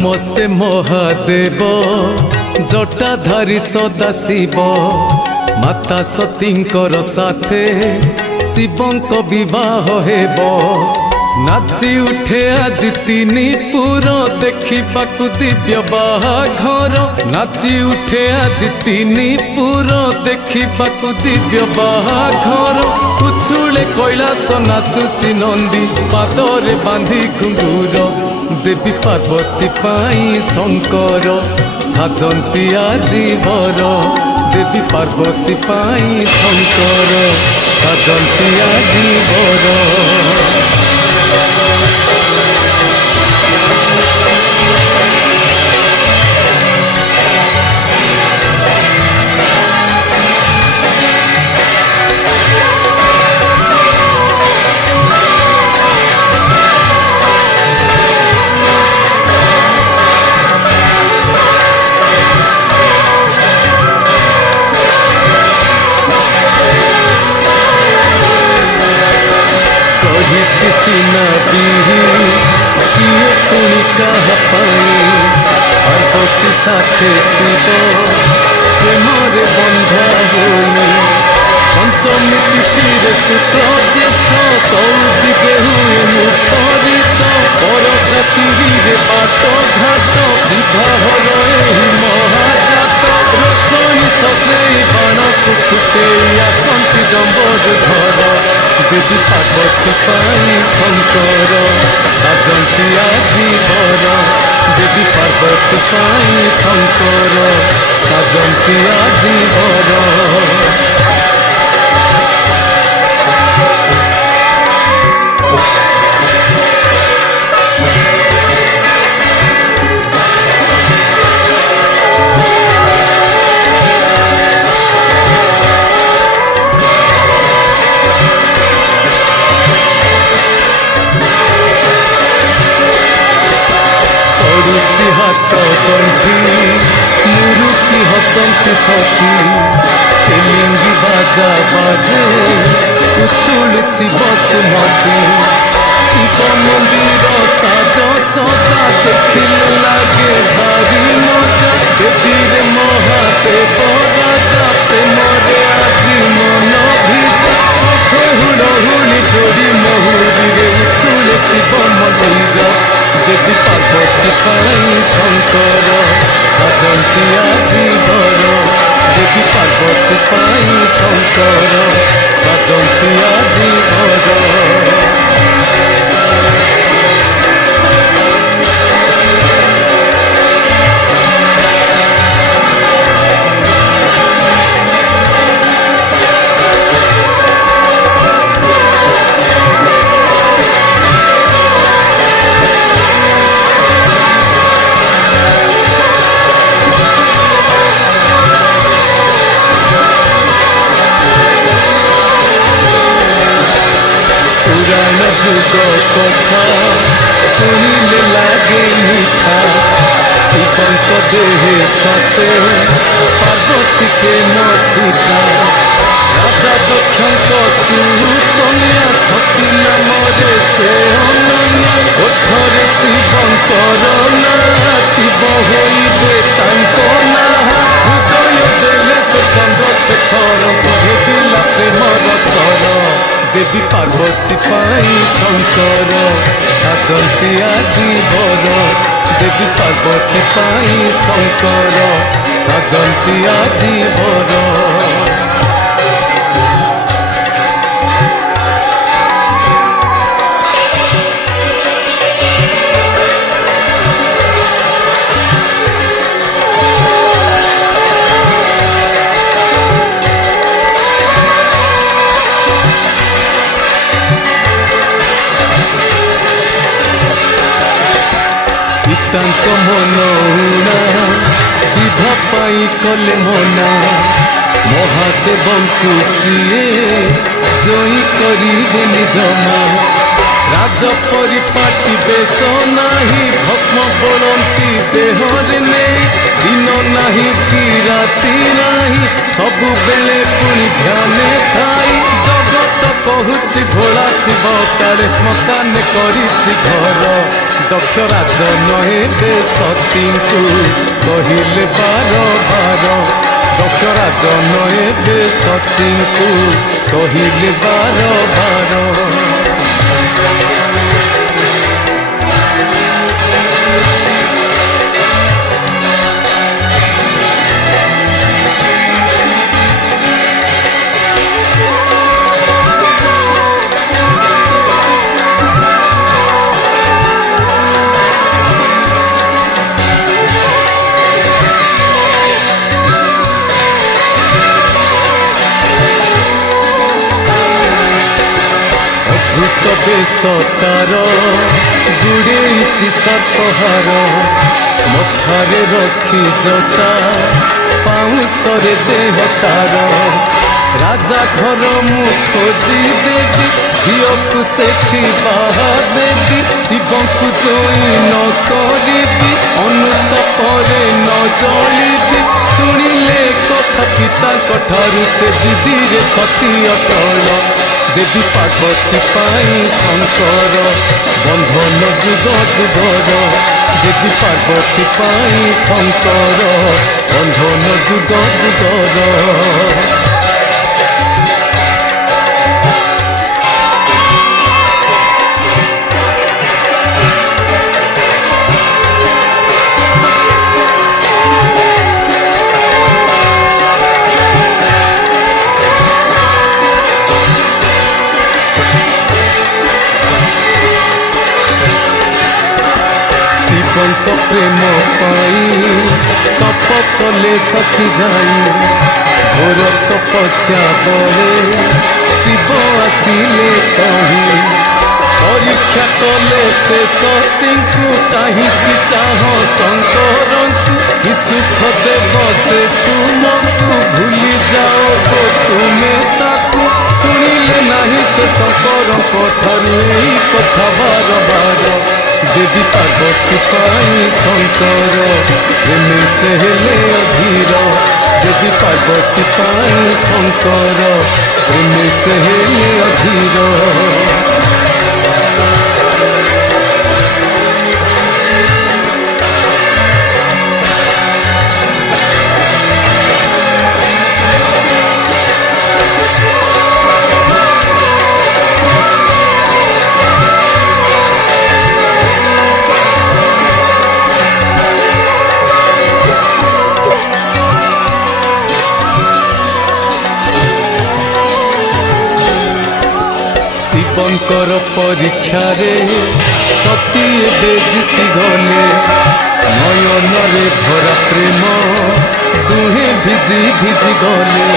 नमस्ते महादेव जटाधारी सदाशिव माता सतींकर साथे शिवंक विवाह हेबो। नाची उठे आज तीनी पुर देखिबाकु दिव्य बाहाघर। नाची उठे आज तीनी पुर देखिबाकु दिव्य बाहाघर। उछुले कैलाश नाचुची नंदी पादरे बांधी घुंगुर। देवी पार्वती पाई शंकर साजंती आजी बर। देवी पार्वती पाई शंकर साजंती आजी बर। सीना किए पुणी कहा पाई पार्वती साथे शिव प्रेमरे बंधा होई। पंचमी तिथि शुक्ल ज्येष्ठ चौदिगे हुए मुखरित पर चाकरी बाट घाट विवाह महाजात। रोषणी सजई बाण को फुटई आसंती डंबर घर। देवी पार्वती पाई शंकर साजंती आजी बर। देवी पार्वती पाई शंकर साजंती आजी बर। हाथ गंठी मुरुकी हसंती सखी तेलिंगी बाजा बाजे उछुलुची बसुमती। शिव मंदिर साज सजा देखिले लागे भारी मजा। देवीरे महादेव राजा प्रेमरे आजी मन भिजा। सखे हुड़हुड़ी जोड़ी महुरी उछुले शिव मंदिर। देवी पार्वती पाई शंकर साजंती आजी बर। देवी पार्वती पाई शंकर साजंती आजी बर। पुराण जुग कथा शुणिले लागे मीठा। शिवंक देहे सते पार्वती के नछिटा। राजा दक्षंक सुकन्या सती नामरे से अनन्या। ओठरे शिवंकर ना शिव होइबे तांको ना। हृदय देले से चंद्रशेखर भेदिला प्रेमर सर। देवी पार्वती पाई शंकर साजंती आजी बर। देवी पार्वती पाई शंकर साजंती आजी बर। तांक मन उणा विधा पाई कले मना। महादेवंकु सीए जई करिबेनि जमा। राज परिपाटी बेश नाही भस्म बोलंती देहरे ने। दिन नाही कि राति नाही सबु बेले पुणी ध्याने थाई। जगत ତ କହୁଛି ଭୋଳା ଶିବ କାଳେ ଶ୍ମଶାନ କରିଛି ଘର ଦକ୍ଷ ରାଜ ନହେବେ ସତୀଙ୍କୁ କହିଲେ ବାର ବାର ଦକ୍ଷ ରାଜ ନହେବେ ସତୀଙ୍କୁ କହିଲେ ବାର ବାର ଭୂତ ବେଶ ତାର ଗୁଡ଼େଇଛି ସର୍ପହାର ମଥାରେ ରଖି ଜଟା ପାଉଁଶରେ ଦେହ ତାର ରାଜା ଘର ମୁଁ ଖୋଜି ଦେବି ଝିଅକୁ ସେଠି ବାହା ଦେବି ଶିବଙ୍କୁ ଜୟୀ ନ କରିବି ଅନୁତାପରେ ନ ଜଳିବି ଶୁଣିଲେ କଥା ପିତାଙ୍କ ଠାରୁ ସେ ଜିଦିରେ ସତୀ ଅଟଳ ଦେବୀ ପାର୍ବତୀ ପାଇଁ ଶଙ୍କର ବନ୍ଧନ ଯୁଗ ଯୁଗର ଦେବୀ ପାର୍ବତୀ ପାଇଁ ଶଙ୍କର ବନ୍ଧନ ଯୁଗ ଯୁଗର ଶିବଙ୍କ ପ୍ରେମ ପାଇଁ ତପ କଲେ ସତୀ ଯାଇ ଘୋର ତପସ୍ୟା ବଳେ ଶିବ ଆସିଲେ କହି ପରୀକ୍ଷା କଲେ ସେ ସତୀଙ୍କୁ କାହିଁକି ଚାହଁ ଶଙ୍କରଙ୍କୁ କି ସୁଖ ଦେବ ସେ ତୁମକୁ ଭୁଲି ଯାଅ ତୁମେ ତାକୁ ଶୁଣିଲେ ନାହିଁ ସେ ଶଙ୍କରଙ୍କ ଠାରୁ ଏଇ କଥା ବାର ବାର ଦେବୀ ପାର୍ବତୀ ପାଇଁ ଶଙ୍କର ପ୍ରେମେ ସେ ହେଲେ ଅଧୀର ଦେବୀ ପାର୍ବତୀ ପାଇଁ ଶଙ୍କର ପ୍ରେମେ ସେ ହେଲେ ଅଧୀର ଶିବଙ୍କର ପରୀକ୍ଷାରେ ସତୀ ଏବେ ଜିତି ଗଲେ ନୟନରେ ଭରା ପ୍ରେମ ଦୁହେଁ ଭିଜି ଭିଜି ଗଲେ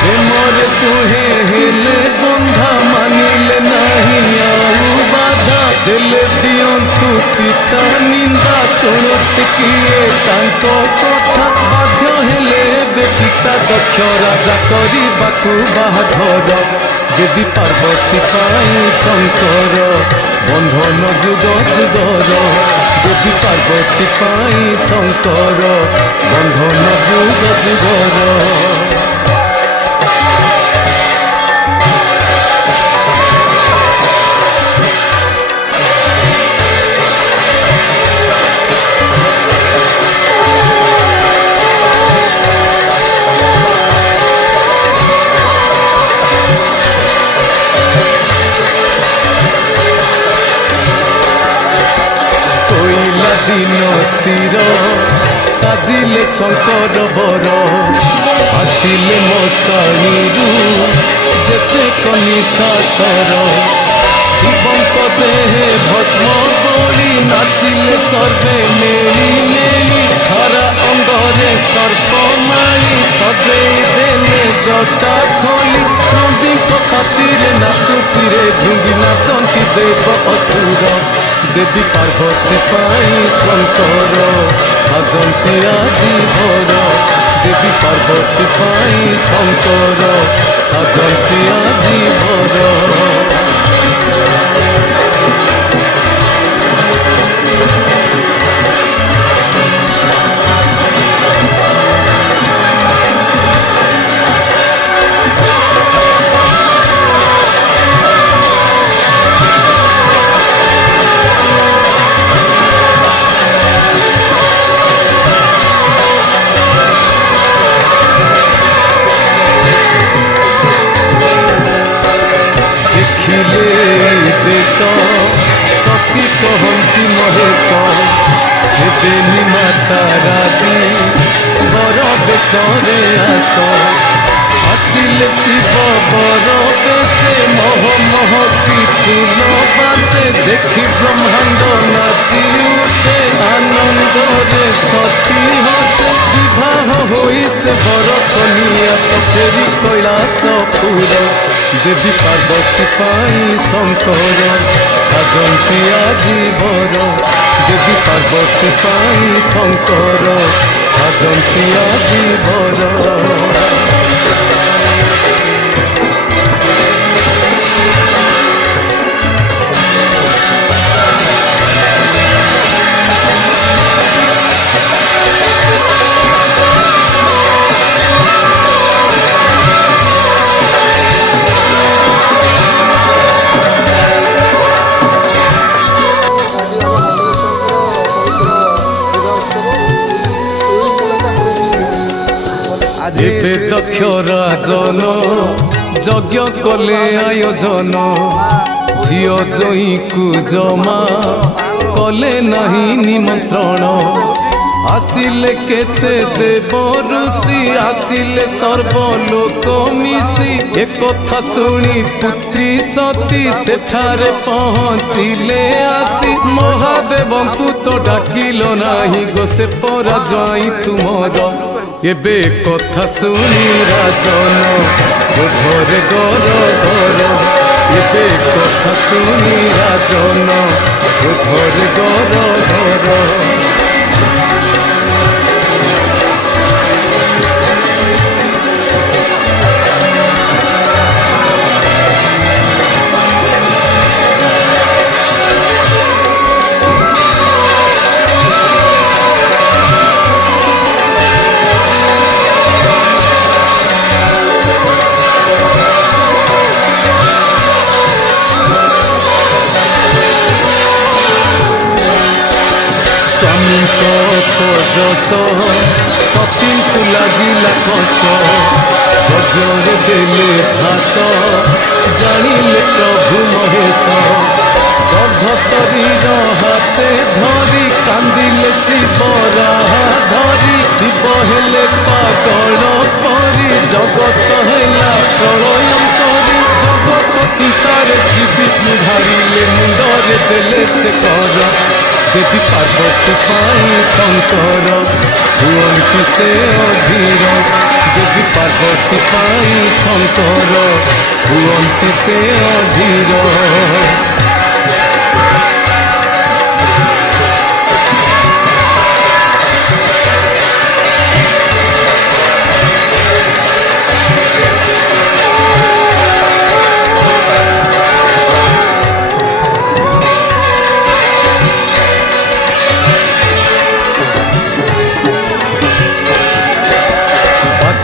ପ୍ରେମରେ ଦୁହେଁ ହେଲେ ବନ୍ଧା ମାନିଲେ ନାହିଁ ଆଉ ବାଧା ଦେଲେ ଦିଅନ୍ତୁ ପିତା ନିନ୍ଦା ଶୁଣୁଛି କିଏ ତାଙ୍କ କଥା ବାଧ୍ୟ ହେଲେ ଏବେ ପିତା ଦକ୍ଷ ରାଜା କରିବାକୁ ବାହାଘର ଦେବୀ ପାର୍ବତୀ ପାଇଁ ଶଙ୍କର ବନ୍ଧନ ଯୁଗ ଯୁଗର ଦେବୀ ପାର୍ବତୀ ପାଇଁ ଶଙ୍କର ବନ୍ଧନ ଯୁଗ ଯୁଗର ଦିନ ସ୍ଥିର ସାଜିଲେ ଶଙ୍କର ବର ଆସିଲେ ମଶାଣିରୁ ଯେତେ କନିଶାଚର ଶିବଙ୍କ ଦେହେ ଭସ୍ମ ବୋଳି ନାଚିଲେ ସର୍ବେ ନେଳି ନେଳି ସାରା ଅଙ୍ଗରେ ସର୍ପମାଳି ସଜେଇ ଦେଲେ ଜଟା ଖୋଲି ନଦୀଙ୍କ ସାଥିରେ ନାଚୁଥିରେ ଝୁଙ୍ଗି ନାଚନ୍ତି ଦେବ ଅସୁର ଦେବୀ ପାର୍ବତୀ ପାଇଁ ଶଙ୍କର ସାଜନ୍ତି ଆଜି ଭୋର ଦେବୀ ପାର୍ବତୀ ପାଇଁ ଶଙ୍କର ସାଜନ୍ତି ଆଜି ଭୋର देनी माता राजी बर बेसरे आस आसिले शिव बर बेसे मह मह की फूल बासे देखी ब्रह्मांड नाची उठे आनंद रे सती हसे विवाह होई से बर कनिया तो फेरी कैलासपुर देवी पार्वती पाई शंकर साजंती आजी बर देवी पार्वती पाई शंकर साजंती आजी बर एबे दक्ष राजन यज्ञ कले आयोजन झियो जोई को जमा कले नहीं निमंत्रण आसिले केते देव ऋषि आसिले सर्वलोक मिसी एक कथा सुनी पुत्री सती सेठारे पहुँचिले आसी महादेव को तो डाकिल नाही गो से परा जाई तुमर एबे कथा सुनी राजन घरे घर घर एबे कथा सुनी राजन घरे घर घर जस सती को लगिला कष्ट यज्ञ देले झास जानिले प्रभु महेश गध शरीर हाथे धरी कांदिले शिव धरी शिव हेले पागल परी जगत हेला प्रलयंकरी जगत चितार श्री विष्णु धारिले मुंडरे देले से कर देवी पार्वती पाई शंकर हुअंती से अधीर देवी पार्वती पाई शंकर हुअंती से अधीर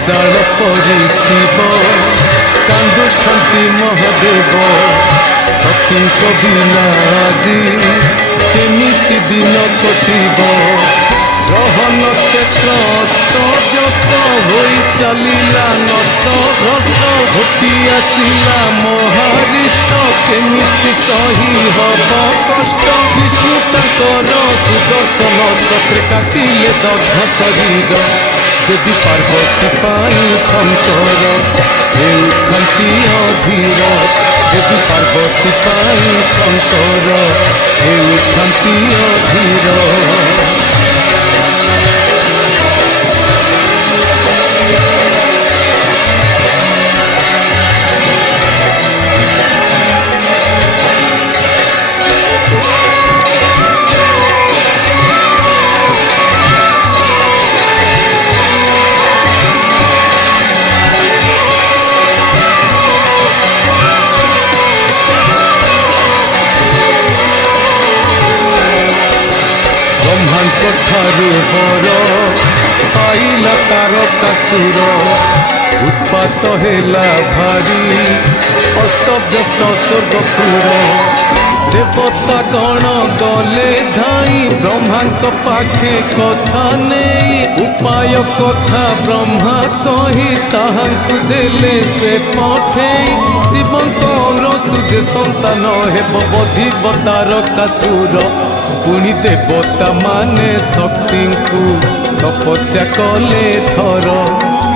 चाल परी शिव कांदुछंती महादेव सती बिना आजी केमिति दिन कटिब ग्रह नक्षत्र अस्त होई चलिला नष्ट भ्रष्ट घटी आसिला महारिष्ट केमिति सही हब कष्ट विष्णु ताकर सुदर्शन चक्र काटिले दग्ध शरीर देवी पार्वती पाई शंकर हेउठंती अधीर देवी पार्वती पाई शंकर हेउठंती अधीर ठारू बर पाइला तारकासुर उत्पात हेला भारी अस्तव्यस्त स्वर्गपुर देवता गण गले धाई ब्रह्मा पाखे कथा नहीं उपाय कथा ब्रह्मा कही ताहांकु देले से पठे शिवंक और सुजे संतान हेब बधिव तारकासुर पुणी देवता माने शक्ति को तपस्या कले थर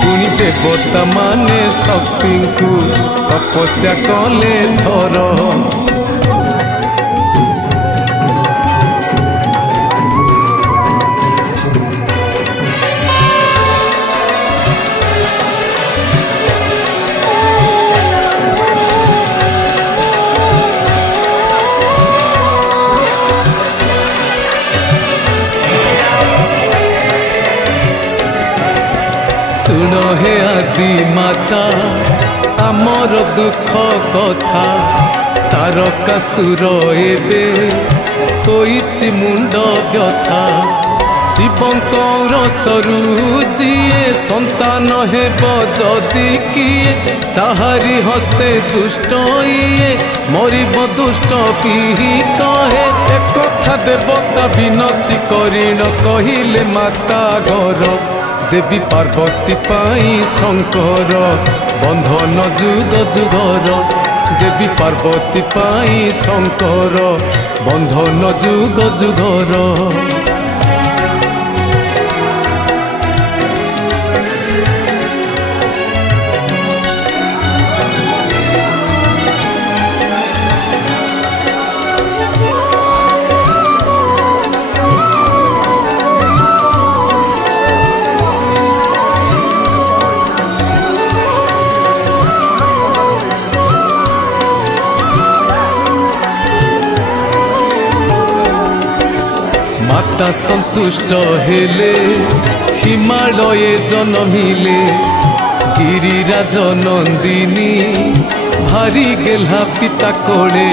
पुणी देवता माने शक्ति को तपस्या कले थर सुन हे आदि माता आमर दुख कथा तारकासुर एबे होइछि मुंड व्यथा शिवंकर सरु जिए संतान हेब जदि किए ताहारी हस्ते दुष्ट इए मरिब दुष्ट पिही कहे एक कथा देवता विनती करिण कहिले माता घर देवी पार्वती पाई शंकर बंधन जुग जुगर देवी पार्वती पाई शंकर बंधन जुग जुगर माता संतुष्ट हेले हिमालय जन्मिले गिरिराज नंदिनी भारी गेला पिता कोड़े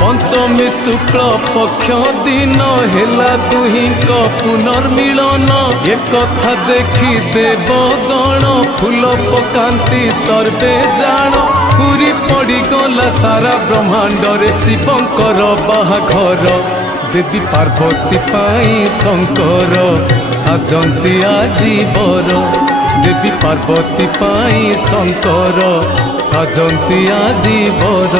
पंचमी शुक्ल पक्ष दिन हेला दुहिंक पुनर्मिलन एक कथा देखी देवगण फूल पकांती सर्वे जान पूरी पड़ी गला सारा ब्रह्मांड रे शिवंकर बाहाघर देवी पार्वती पाई शंकर साजंती आजी बर देवी पार्वती पाई शंकर साजंती आजी बर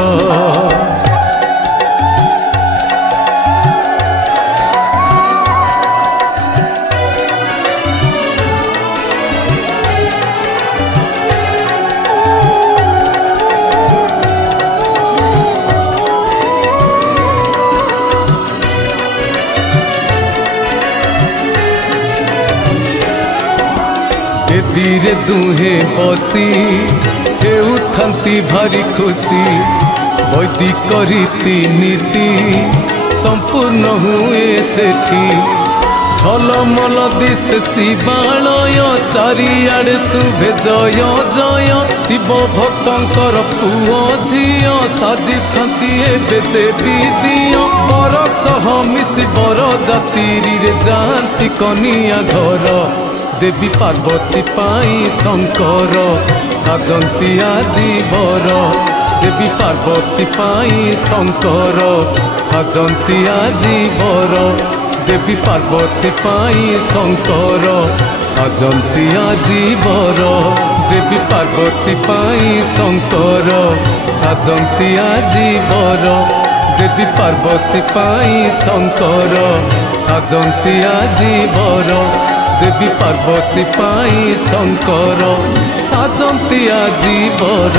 धीरे दुहे बसी हेउथंती भारी खुशी वैदिक रीति नीति संपूर्ण हुए सेठी झलमल दिशे शिवालय चारिआडे शुभे जय जय शिव भक्तंकर पुओ झियो साजी थांती एबे देवी दियो परसह मिसी बर जाति रे जाती कनिया घर देवी पार्वती पाई शंकर साजंती आजी बर देवी पार्वती पाई शंकर साजंती आजी बर देवी पार्वती पाई शंकर साजंती आजी बर देवी पार्वती पाई शंकर साजंती आजी बर देवी पार्वती पाई शंकर साजंती आजी बर देवी पार्वती पाई शंकर साजंती आजी बर